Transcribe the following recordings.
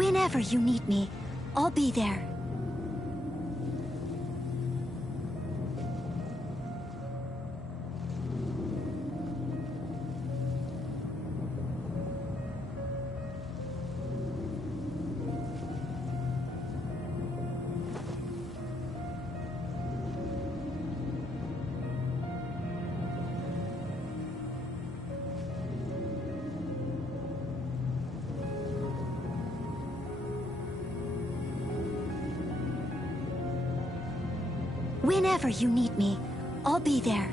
Whenever you need me, I'll be there. Whenever you need me, I'll be there.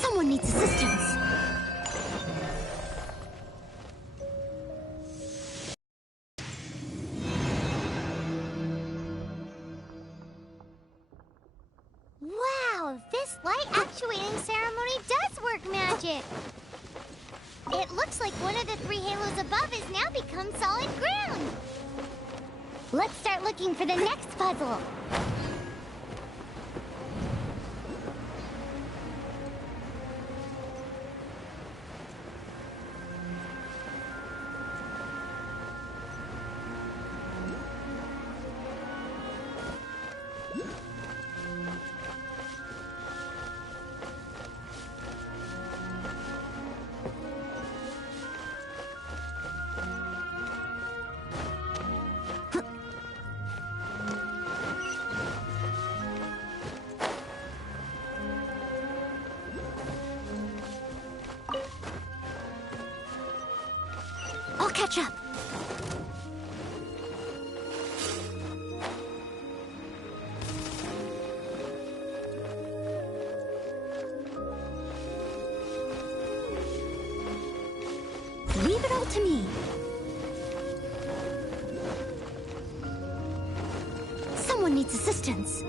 Someone needs assistance. Wow, this light actuating ceremony does work magic. It looks like one of the 3 halos above has now become solid ground. Let's start looking for the next puzzle. I'll catch up. Leave it all to me. Someone needs assistance.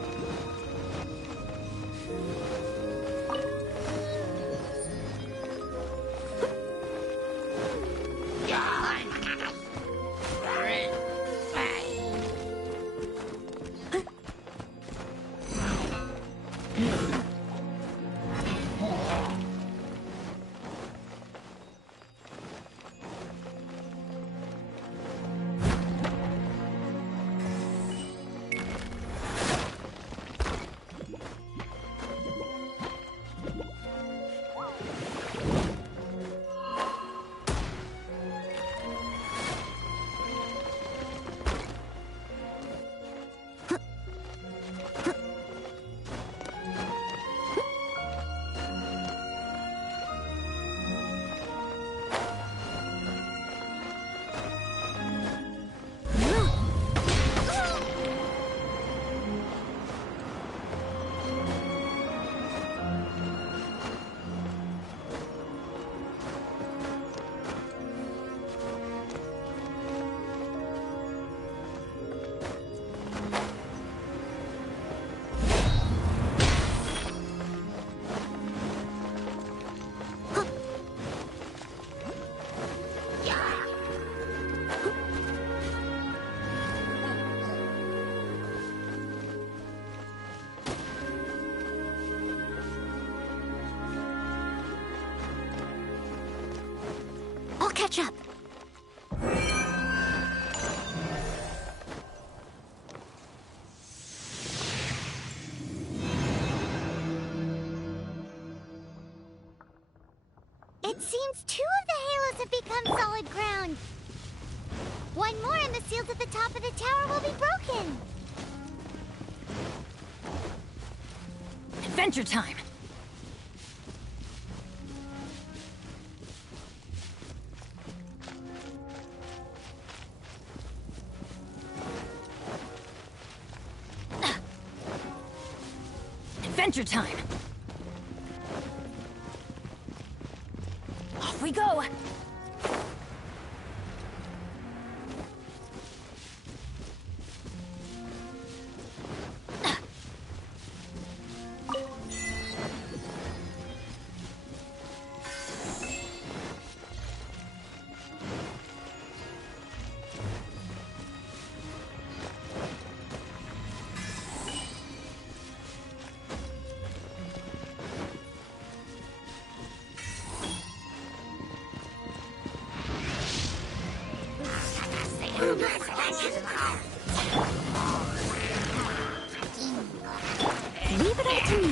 catch up. It seems 2 of the halos have become solid ground. 1 more and the seals at the top of the tower will be broken. Adventure time! Adventure time! Off we go! Leave it up to me.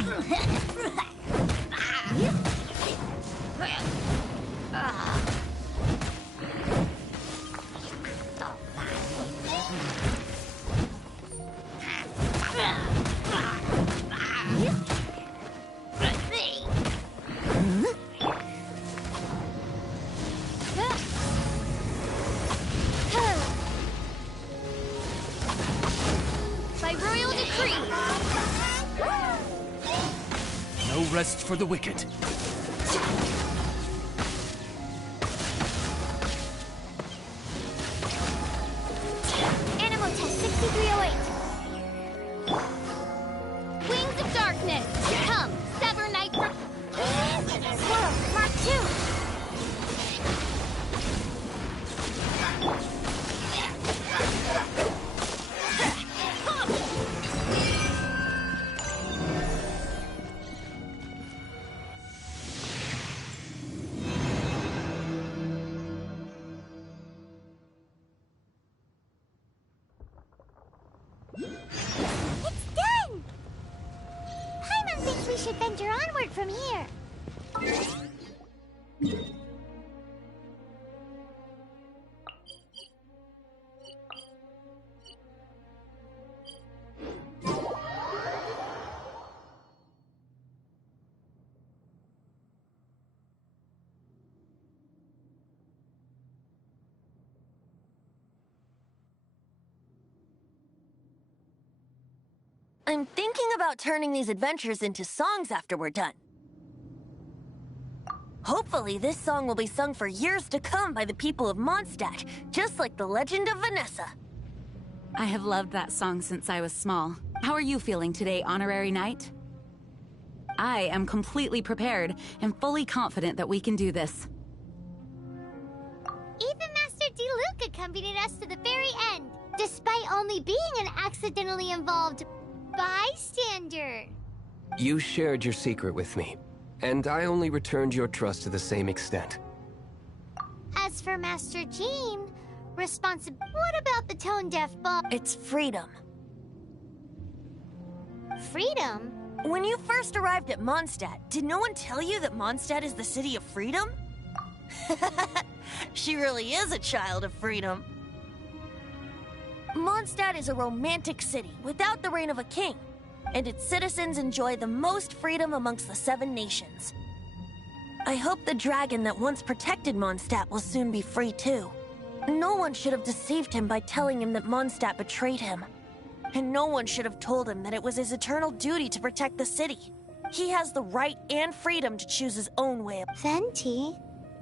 By royal decree. No rest for the wicked. Animal test 6308. Wings of darkness. Come, sever night from... Swirl, Mark 2. It's done! Paimon thinks we should venture onward from here. I'm thinking about turning these adventures into songs after we're done. Hopefully, this song will be sung for years to come by the people of Mondstadt, just like the legend of Vanessa. I have loved that song since I was small. How are you feeling today, Honorary Knight? I am completely prepared and fully confident that we can do this. Even Master D. accompanied us to the very end, despite only being an accidentally involved bystander. You shared your secret with me, and I only returned your trust to the same extent. As for Master Jean, what about the tone-deaf ball? It's freedom. Freedom? When you first arrived at Mondstadt, did no one tell you that Mondstadt is the city of freedom? She really is a child of freedom. Mondstadt is a romantic city without the reign of a king, and its citizens enjoy the most freedom amongst the 7 nations. I hope the dragon that once protected Mondstadt will soon be free too. No one should have deceived him by telling him that Mondstadt betrayed him. And no one should have told him that it was his eternal duty to protect the city. He has the right and freedom to choose his own way. Venti?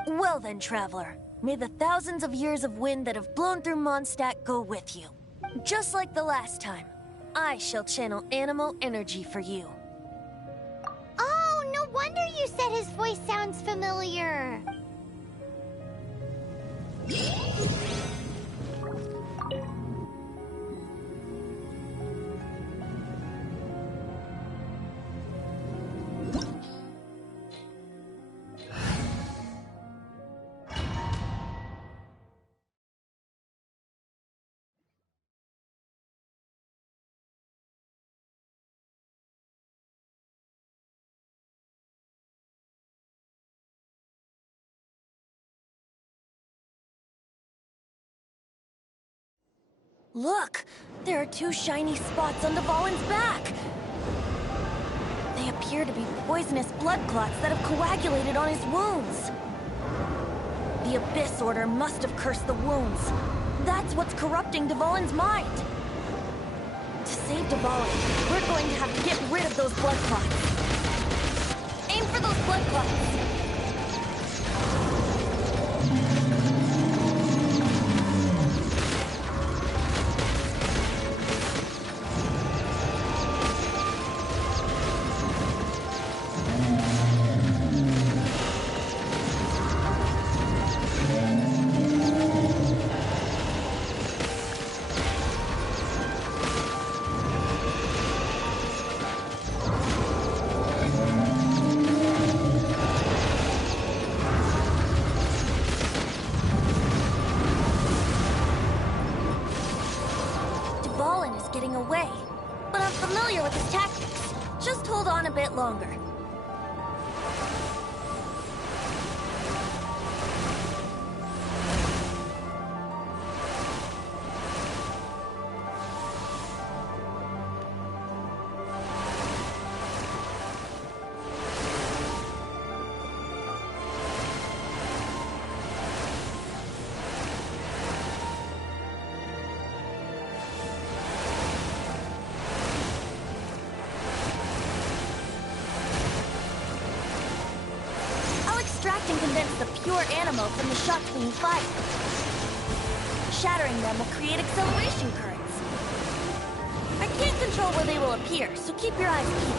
Well then, traveler, may the thousands of years of wind that have blown through Mondstadt go with you. Just like the last time, I shall channel animal energy for you. Oh, no wonder you said his voice sounds familiar. Look! There are two shiny spots on Dvalin's back! They appear to be poisonous blood clots that have coagulated on his wounds. The Abyss Order must have cursed the wounds. That's what's corrupting Dvalin's mind. To save Dvalin, we're going to have to get rid of those blood clots. Aim for those blood clots. Getting away, but I'm familiar with his tactics. Just hold on a bit longer. And condense the pure animal from the shots being fired. Shattering them will create acceleration currents. I can't control where they will appear, so keep your eyes peeled.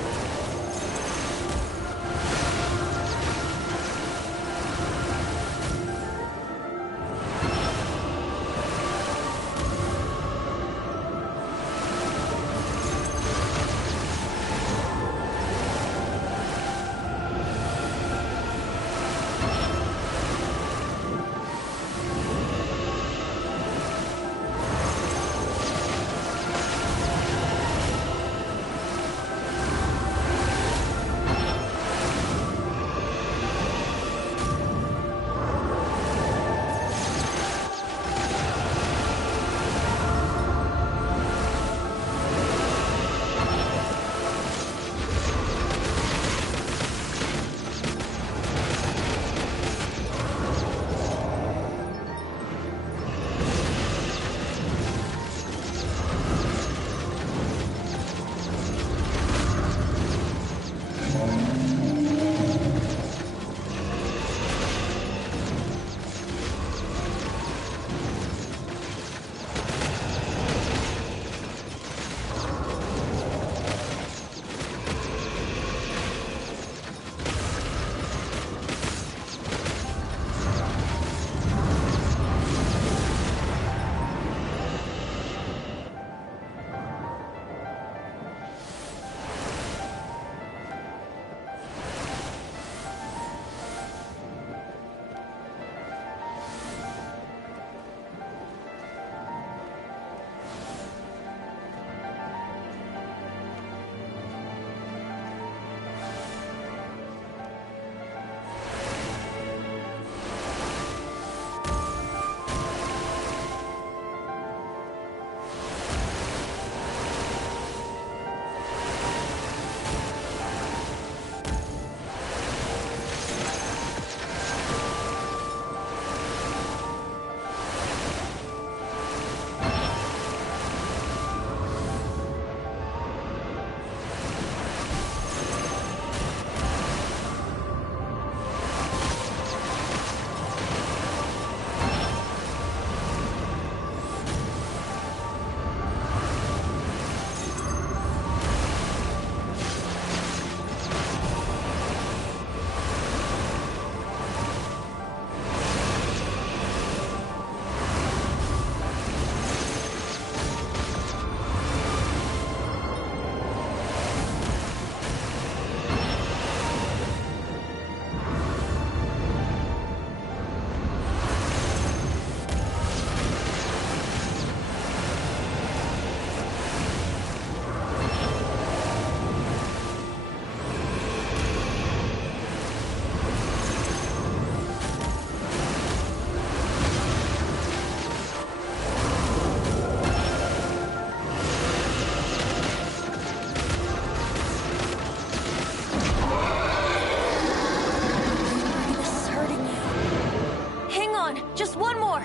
on, just one more.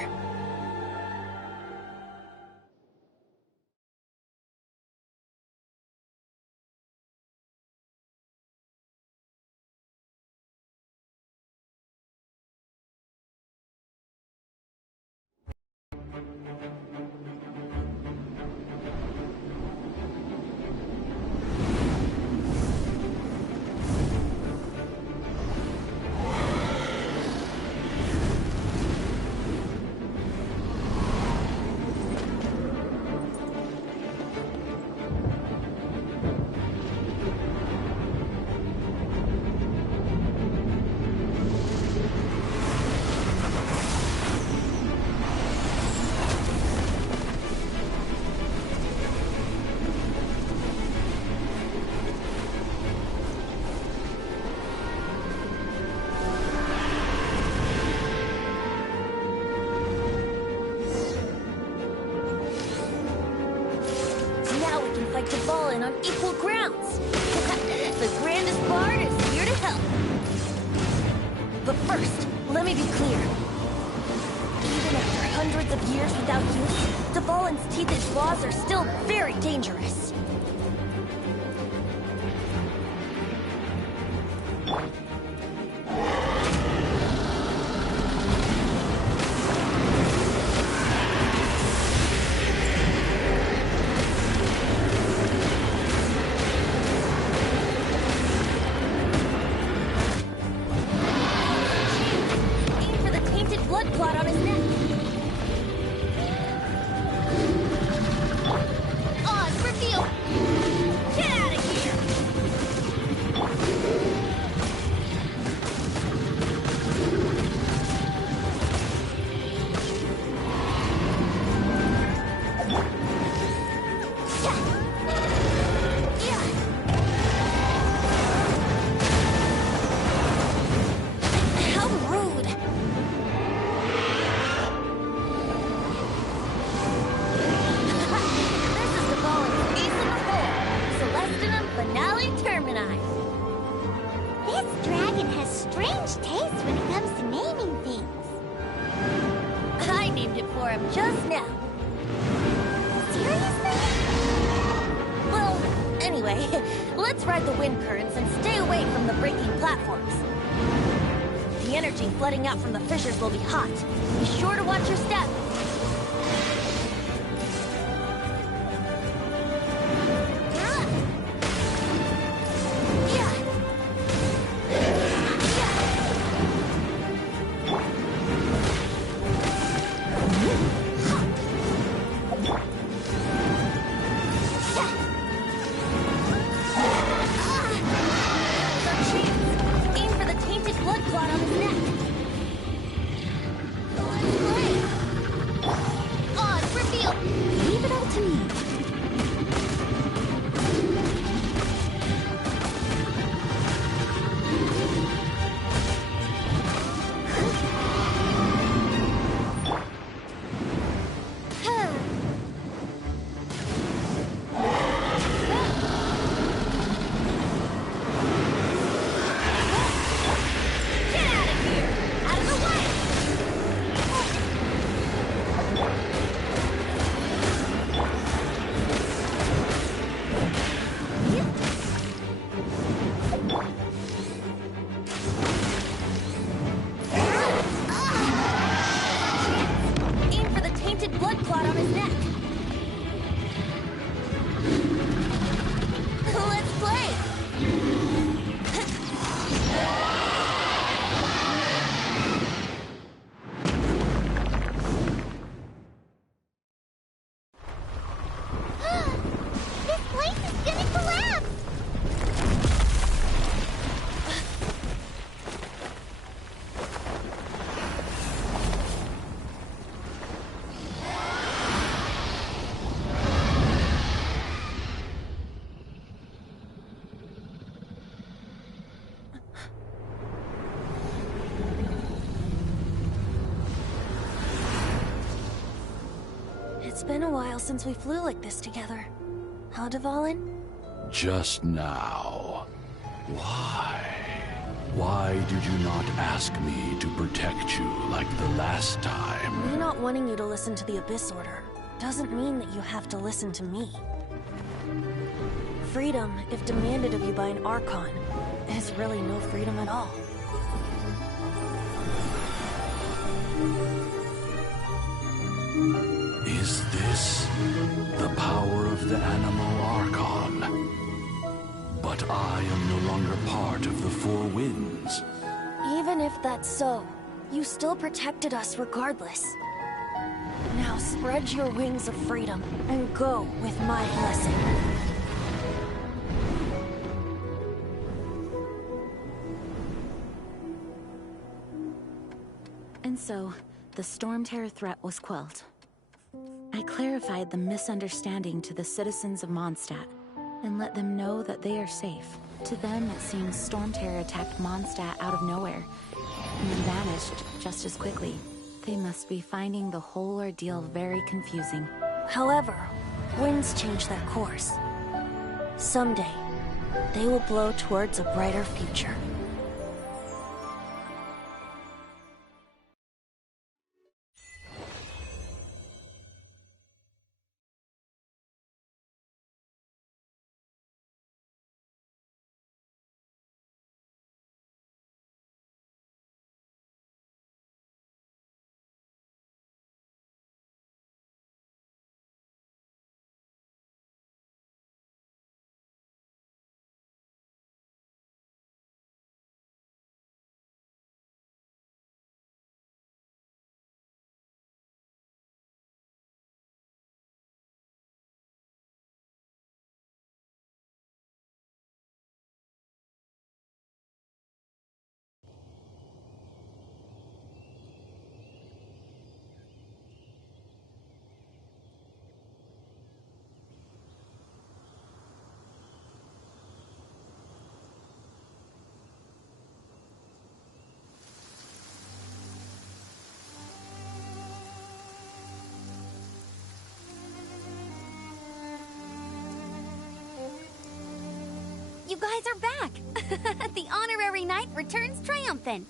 To fall in on equal grounds. The grandest bard is here to help. But first, let me be clear. Even after hundreds of years without use, Dvalin's teeth-edged claws are still very dangerous. Just now. Seriously? Well, anyway, let's ride the wind currents and stay away from the breaking platforms. The energy flooding out from the fissures will be hot. Be sure to watch your step. It's been a while since we flew like this together. Huh, Dvalin? Just now. Why? Why did you not ask me to protect you like the last time. Me not wanting you to listen to the Abyss Order doesn't mean that you have to listen to me. Freedom, if demanded of you by an Archon, is really no freedom at all. Is this the power of the animal Archon? But I am no longer part of the Four Winds. Even if that's so, you still protected us regardless. Now spread your wings of freedom and go with my blessing. And so, the Storm Terror threat was quelled. I clarified the misunderstanding to the citizens of Mondstadt, and let them know that they are safe. To them, it seems Storm Terror attacked Mondstadt out of nowhere, and then vanished just as quickly. They must be finding the whole ordeal very confusing. However, winds change their course. Someday, they will blow towards a brighter future. You guys are back! The honorary knight returns triumphant!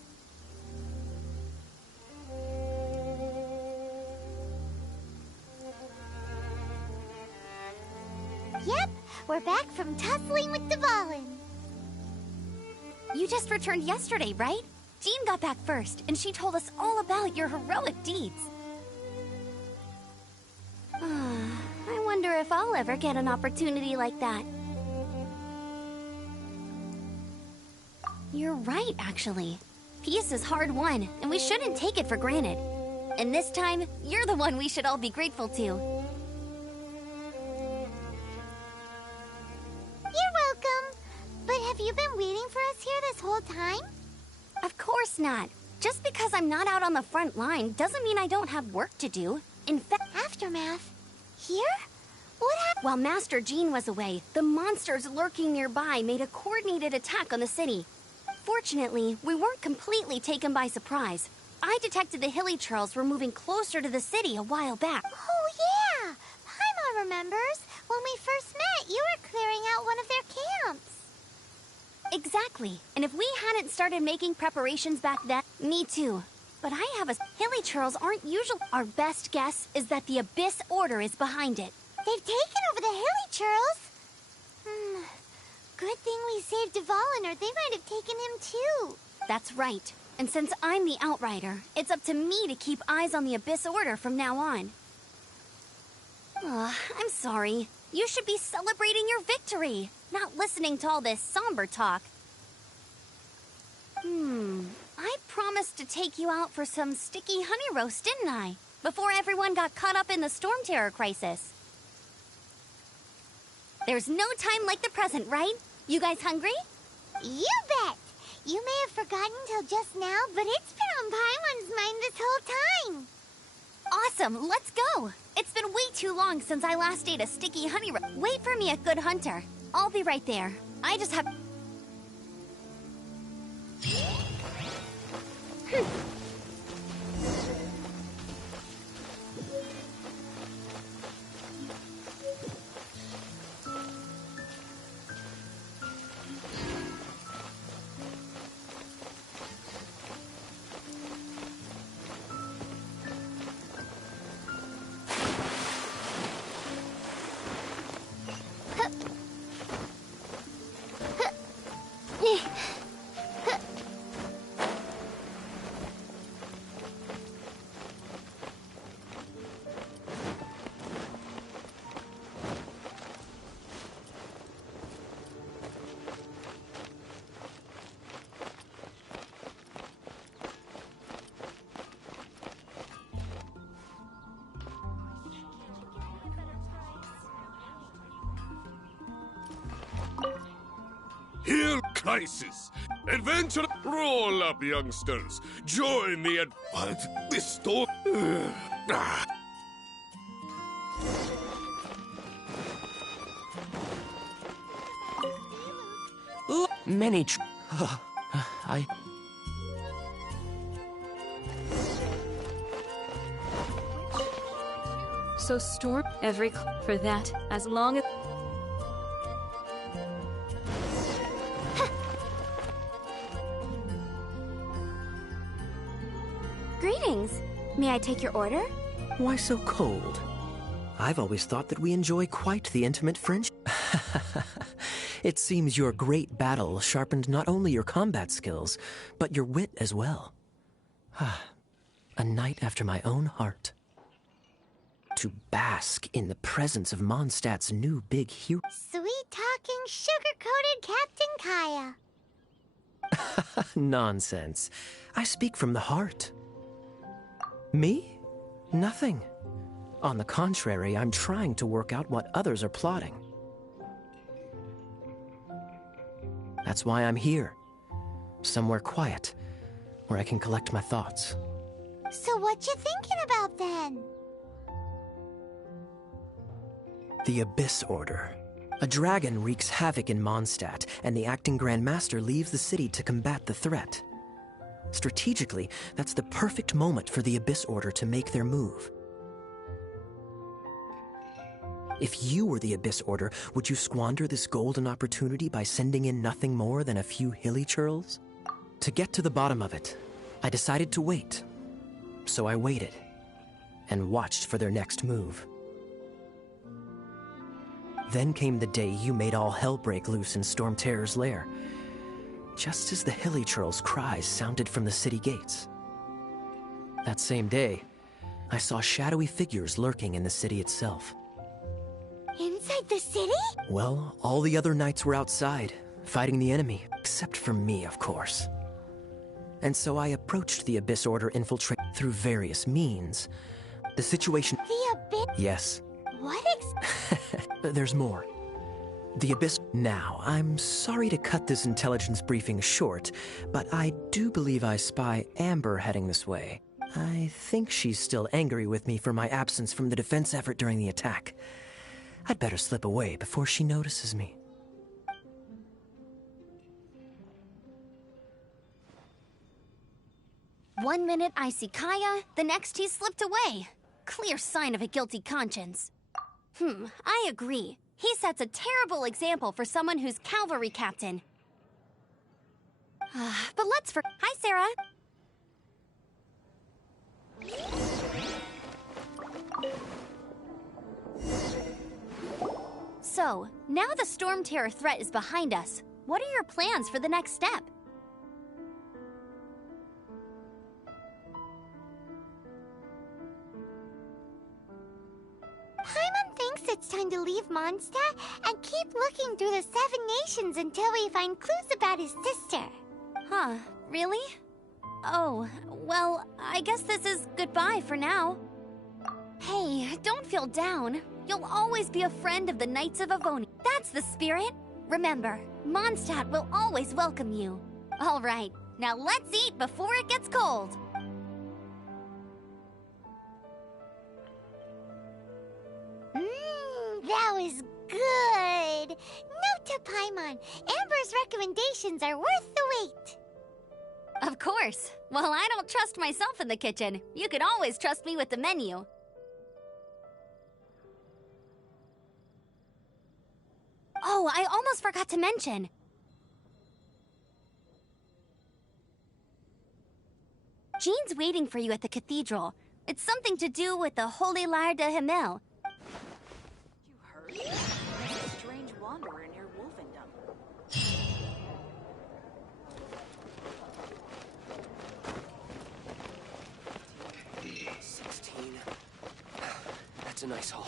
Yep, we're back from tussling with Dvalin. You just returned yesterday, right? Jean got back first, and she told us all about your heroic deeds. I wonder if I'll ever get an opportunity like that. You're right, actually. Peace is hard won, and we shouldn't take it for granted. And this time, you're the one we should all be grateful to. You're welcome. But have you been waiting for us here this whole time? Of course not. Just because I'm not out on the front line doesn't mean I don't have work to do. In fact, Aftermath? Here? What happened? While Master Jean was away, the monsters lurking nearby made a coordinated attack on the city. Fortunately, we weren't completely taken by surprise. I detected the Hilly Churls were moving closer to the city a while back. Oh yeah! Paimon remembers. When we first met, you were clearing out one of their camps. Exactly. And if we hadn't started making preparations back then... Me too. But I have a... Hilly Churls aren't usual... Our best guess is that the Abyss Order is behind it. They've taken over the Hilly Churls? Good thing we saved Dvalin, or they might have taken him too. That's right. And since I'm the Outrider, it's up to me to keep eyes on the Abyss Order from now on. I'm sorry. You should be celebrating your victory, not listening to all this somber talk. I promised to take you out for some sticky honey roast, didn't I? Before everyone got caught up in the Storm Terror crisis. There's no time like the present, right? You guys hungry? You bet! You may have forgotten till just now, but it's been on Paimon's mind this whole time. Awesome, let's go! It's been way too long since I last ate a sticky honey roast. Wait for me at Good Hunter. I'll be right there. I just have... crisis. Adventure, roll up, youngsters. Join me at what? This storm. Many I... So storm every for that as long as Greetings. May I take your order? Why so cold? I've always thought that we enjoy quite the intimate friendship. It seems your great battle sharpened not only your combat skills, but your wit as well. A knight after my own heart. To bask in the presence of Mondstadt's new big hero. Sweet-talking, sugar-coated Captain Kaya. Nonsense. I speak from the heart. Me? Nothing. On the contrary, I'm trying to work out what others are plotting. That's why I'm here. Somewhere quiet, where I can collect my thoughts. So what you thinking about then? The Abyss Order. A dragon wreaks havoc in Mondstadt, and the acting Grand Master leaves the city to combat the threat. Strategically, that's the perfect moment for the Abyss Order to make their move. If you were the Abyss Order, would you squander this golden opportunity by sending in nothing more than a few hilly churls? To get to the bottom of it, I decided to wait. So I waited, and watched for their next move. Then came the day you made all hell break loose in Storm Terror's lair, just as the hilly churls' cries sounded from the city gates. That same day, I saw shadowy figures lurking in the city itself. Inside the city? Well, all the other knights were outside, fighting the enemy, except for me, of course. And so I approached the Abyss Order infiltrate through various means. The situation... The Abyss? Yes. What There's more. The Abyss... Now, I'm sorry to cut this intelligence briefing short, but I do believe I spy Amber heading this way. I think she's still angry with me for my absence from the defense effort during the attack. I'd better slip away before she notices me. One minute I see Kaya, the next he slipped away. Clear sign of a guilty conscience. I agree. He sets a terrible example for someone who's cavalry captain. But let's Hi, Sarah. So, now the Storm Terror threat is behind us. What are your plans for the next step? Paimon thinks it's time to leave Mondstadt and keep looking through the 7 nations until we find clues about his sister. Huh, really? Oh, well, I guess this is goodbye for now. Hey, don't feel down. You'll always be a friend of the Knights of Avonia. That's the spirit. Remember, Mondstadt will always welcome you. All right, now let's eat before it gets cold. That was good. Note to Paimon, Amber's recommendations are worth the wait. Of course. Well, I don't trust myself in the kitchen. You can always trust me with the menu. Oh, I almost forgot to mention. Jean's waiting for you at the cathedral. It's something to do with the Holy Lyre de Himmel. You heard? There's a strange wanderer near Wolfendom. 16. That's a nice haul.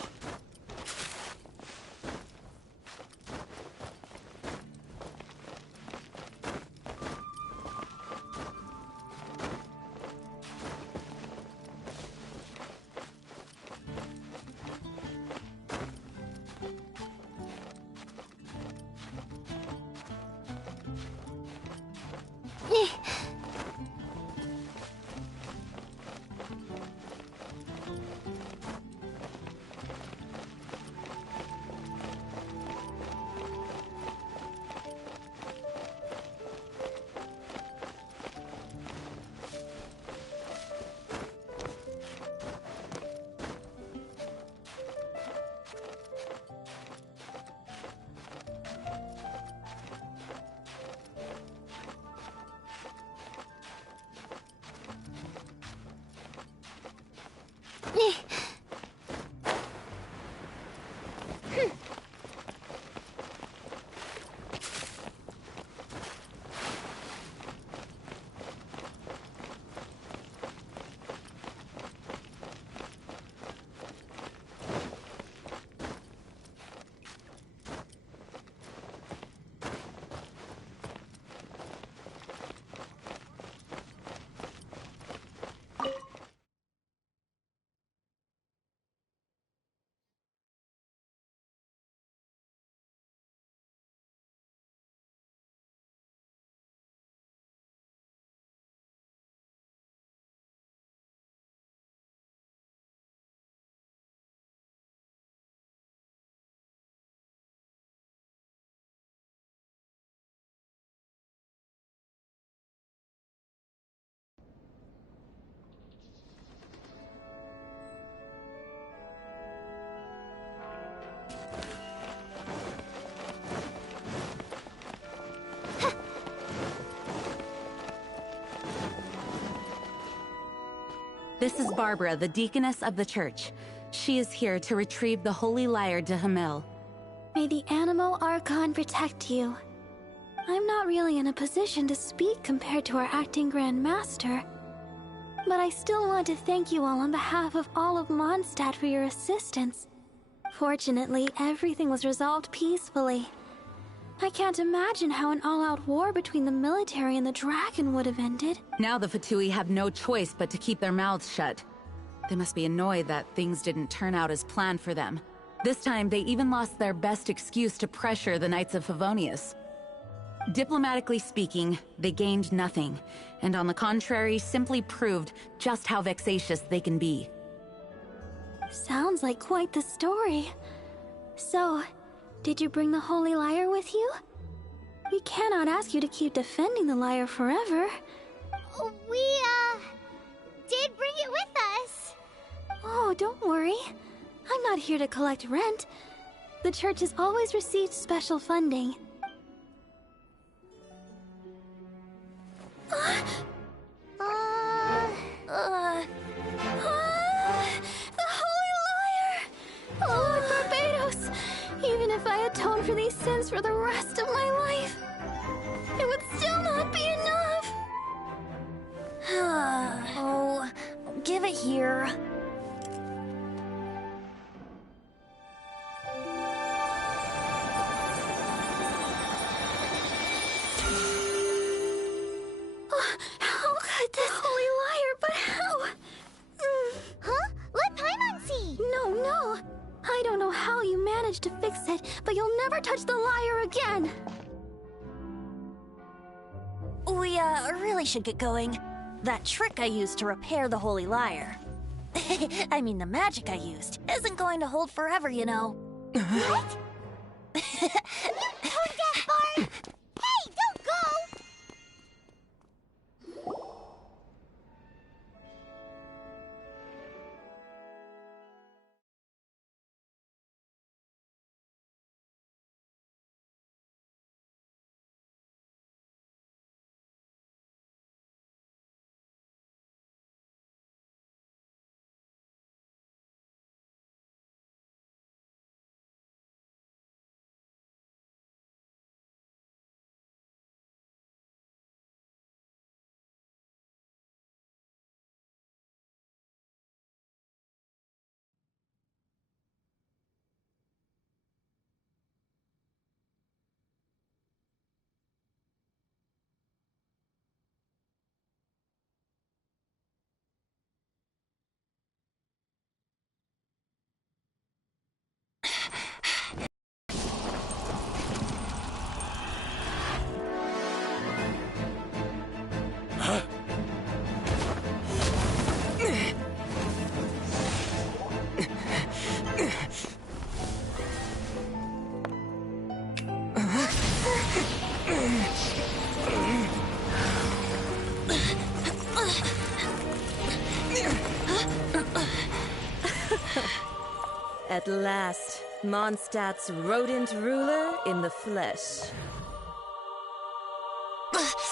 This is Barbara, the deaconess of the church. She is here to retrieve the Holy Lyre to Hamil. May the Animo Archon protect you. I'm not really in a position to speak compared to our acting Grand Master, but I still want to thank you all on behalf of all of Mondstadt for your assistance. Fortunately, everything was resolved peacefully. I can't imagine how an all-out war between the military and the dragon would have ended. Now the Fatui have no choice but to keep their mouths shut. They must be annoyed that things didn't turn out as planned for them. This time, they even lost their best excuse to pressure the Knights of Favonius. Diplomatically speaking, they gained nothing, and on the contrary, simply proved just how vexatious they can be. Sounds like quite the story. So, did you bring the Holy Lyre with you? We cannot ask you to keep defending the lyre forever. We, did bring it with us. Oh, don't worry. I'm not here to collect rent. The church has always received special funding. The Holy Lyre! Lord Barbados! Even if I atone for these sins for the rest of my life, it would still not be enough! Oh, give it here. How could this Holy Lyre, but how? Huh? Let Paimon see! No. I don't know how you managed to fix it, but you'll never touch the lyre again! We, really should get going. That trick I used to repair the Holy Lyre. I mean, the magic I used isn't going to hold forever, you know. What? You tone deaf, Bard! Hey, don't go! At last, Mondstadt's rodent ruler in the flesh.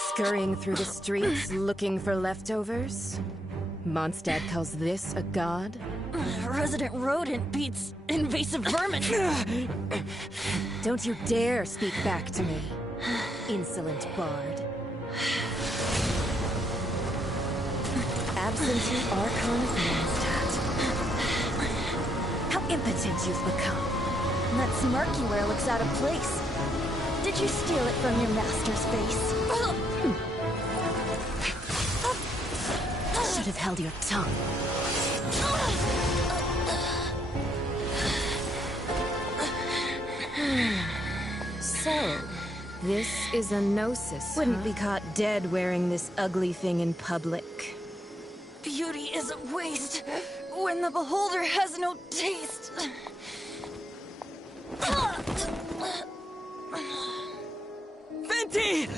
Scurrying through the streets looking for leftovers? Mondstadt calls this a god? Resident rodent beats invasive vermin. Don't you dare speak back to me, insolent bard. Absentee Archon of Mondstadt. How impotent you've become. That smirk you wear looks out of place. Did you steal it from your master's face? Should have held your tongue. So, this is a gnosis, Wouldn't be caught dead wearing this ugly thing in public. Beauty is a waste when the beholder has no taste. Venti!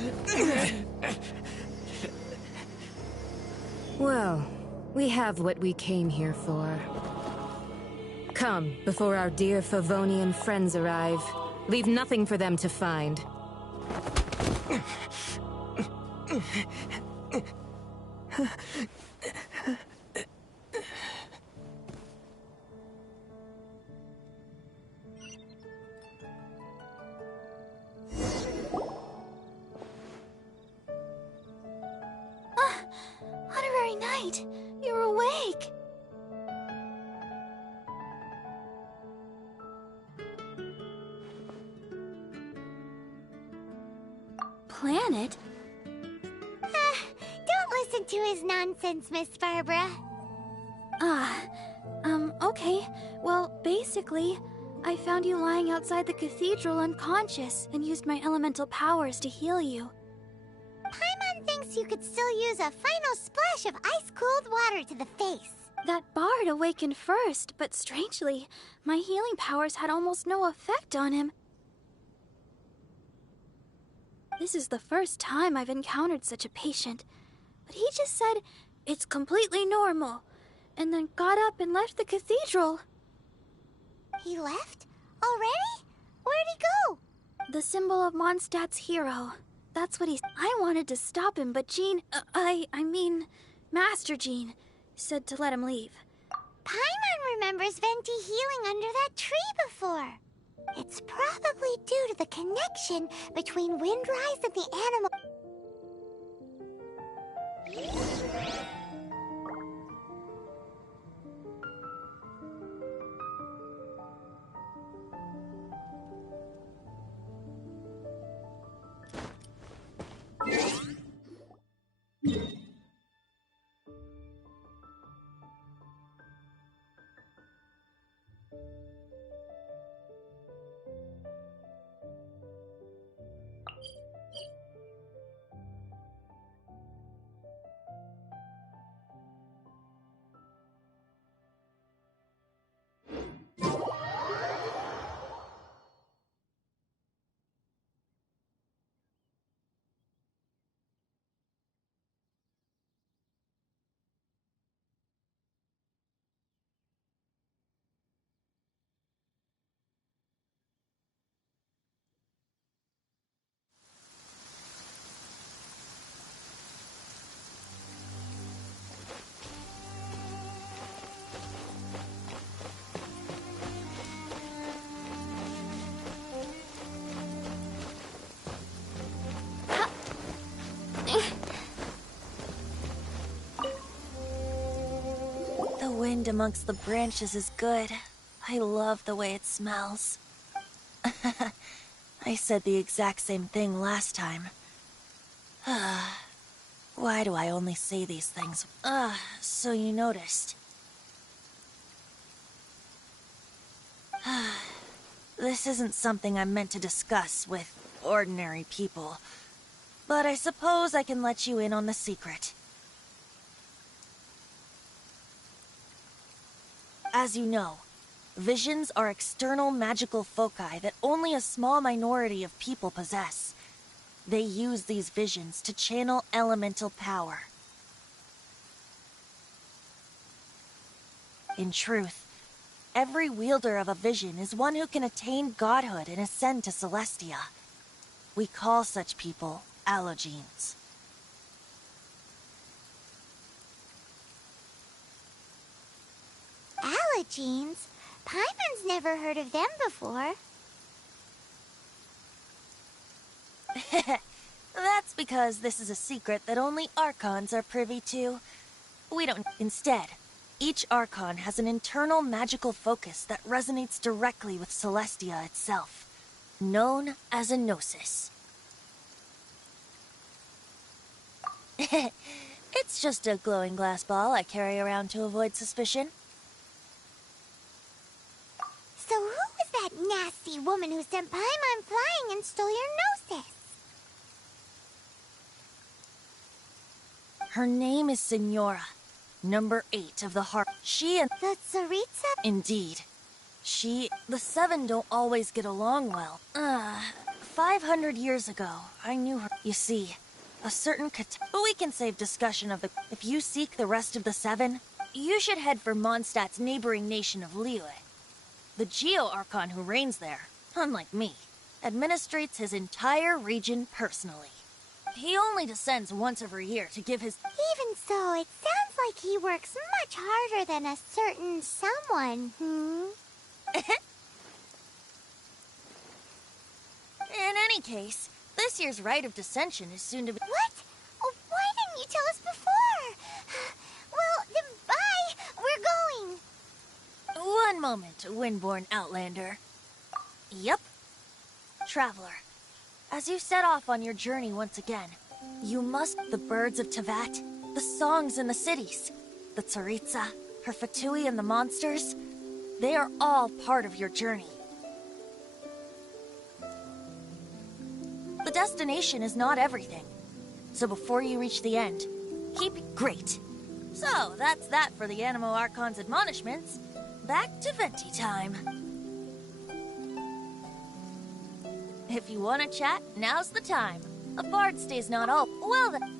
Well, we have what we came here for. Come, before our dear Favonian friends arrive. Leave nothing for them to find. planet. Don't listen to his nonsense, Miss Barbara. Okay. Well, basically, I found you lying outside the cathedral unconscious and used my elemental powers to heal you. Paimon thinks you could still use a final splash of ice-cold water to the face. That bard awakened first, but strangely, my healing powers had almost no effect on him. This is the first time I've encountered such a patient, but he just said it's completely normal, and then got up and left the cathedral. He left? Already? Where'd he go? The symbol of Mondstadt's hero. That's what I wanted to stop him, but Jean, I mean, Master Jean, said to let him leave. Paimon remembers Venti healing under that tree before. It's probably due to the connection between Windrise and the animal. The wind amongst the branches is good. I love the way it smells. I said the exact same thing last time. Why do I only say these things? So you noticed. This isn't something I'm meant to discuss with ordinary people, but I suppose I can let you in on the secret. As you know, visions are external magical foci that only a small minority of people possess. They use these visions to channel elemental power. In truth, every wielder of a vision is one who can attain godhood and ascend to Celestia. We call such people allogenes. Allogenes? Paimon's never heard of them before. That's because this is a secret that only Archons are privy to. We don't. Instead, each Archon has an internal magical focus that resonates directly with Celestia itself, known as a gnosis. It's just a glowing glass ball I carry around to avoid suspicion. So who was that nasty woman who sent Paimon flying and stole your gnosis? Her name is Signora, number 8 of the heart. She and The Tsaritsa? Indeed. The Seven don't always get along well. 500 years ago, I knew her. You see, a certain but we can save discussion of the. If you seek the rest of the Seven, you should head for Mondstadt's neighboring nation of Liyue. The Geo-Archon who reigns there, unlike me, administrates his entire region personally. He only descends once every year to give his. Even so, it sounds like he works much harder than a certain someone, In any case, this year's rite of descension is soon to be. What? Oh, why didn't you tell us before? Well, then bye! We're going! One moment, Windborn Outlander. Yup. Traveler, As you set off on your journey once again, you must the birds of Tevat, the songs in the cities, the Tsaritsa, her Fatui and the monsters. They are all part of your journey. The destination is not everything. So before you reach the end, keep it great. So, that's that for the Animo Archon's admonishments. Back to Venti time. If you want to chat, now's the time. A bard stays not all. Well then.